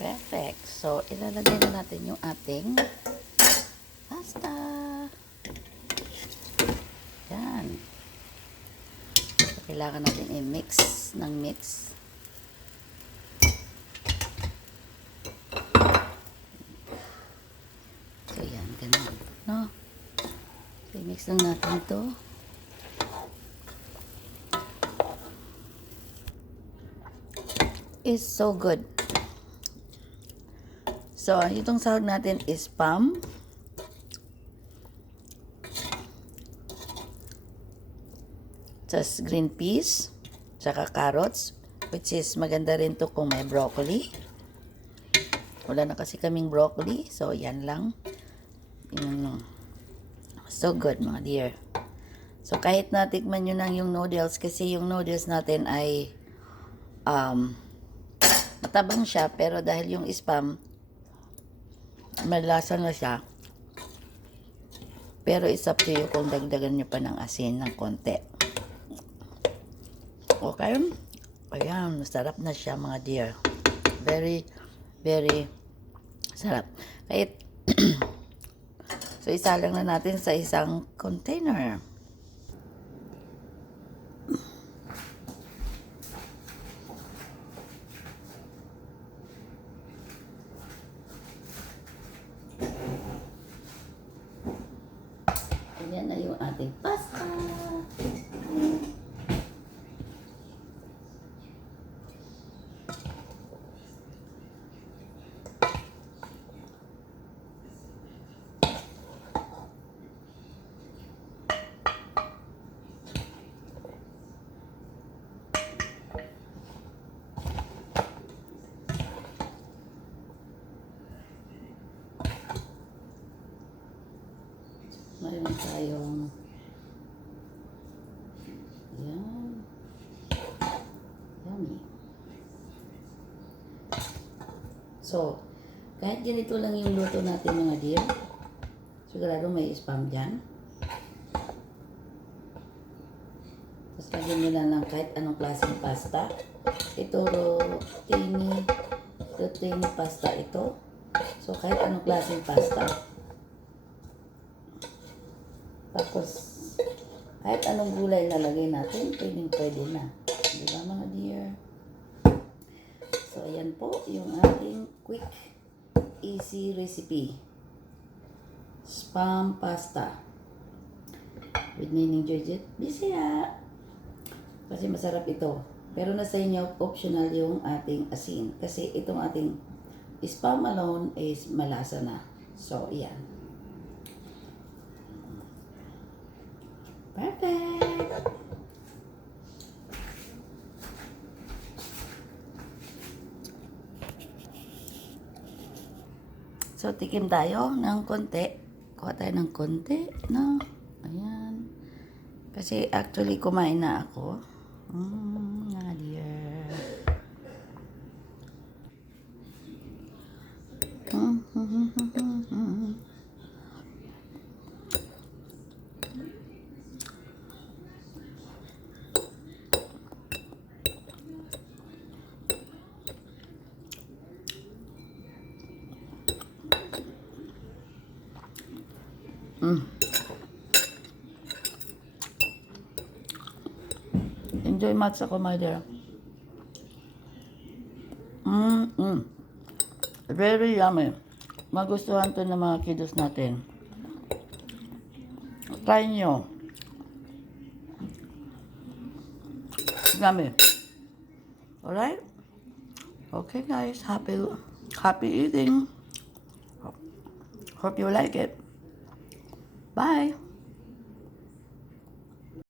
Perfect. So, ilalagay na natin yung ating pasta. Yan. So, kailangan natin i-mix ng mix. So, yan. Ganun. No? So, i-mix lang natin to. Is so good. So, itong sahog natin is spam. Just green peas, tsaka carrots, which is maganda rin to kung may broccoli. Wala na kasi kaming broccoli, so yan lang. So good, mga dear. So, kahit natikman nyo lang yung noodles, kasi yung noodles natin ay matabang siya, pero dahil yung spam malasa na siya, pero it's up to you kung dagdagan nyo pa ng asin ng konti. Okay, ayan, masarap na siya, mga dear. Very, very sarap. Kahit so, isa lang na natin sa isang container. Ayan na yung ating pasta. tayong yan. Yummy. So, kahit ganito lang yung luto natin mga dear, sigurado may spam dyan. Tapos lagyan nyo na lang kahit anong klaseng pasta. Ito rotini pasta ito. So, kahit anong klaseng pasta. Tapos, kahit anong gulay na lagay natin, pwede na. Diba mga dear? So, ayan po yung ating quick, easy recipe. Spam pasta. With Nining Georgette Bisaya. Kasi masarap ito. Pero nasa inyo, optional yung ating asin. Kasi itong ating spam alone is malasa na. So, ayan. Perfect! So, tikim tayo ng konti. Kuha tayo ng konti, no? Ayan. Kasi actually, kumain na ako. Mga dear. Enjoy much ako, my dear. Very yummy. Magustuhan to ng mga kiddos natin. Try nyo. Yummy. Alright? Okay, guys. Happy eating. Hope you like it. Bye.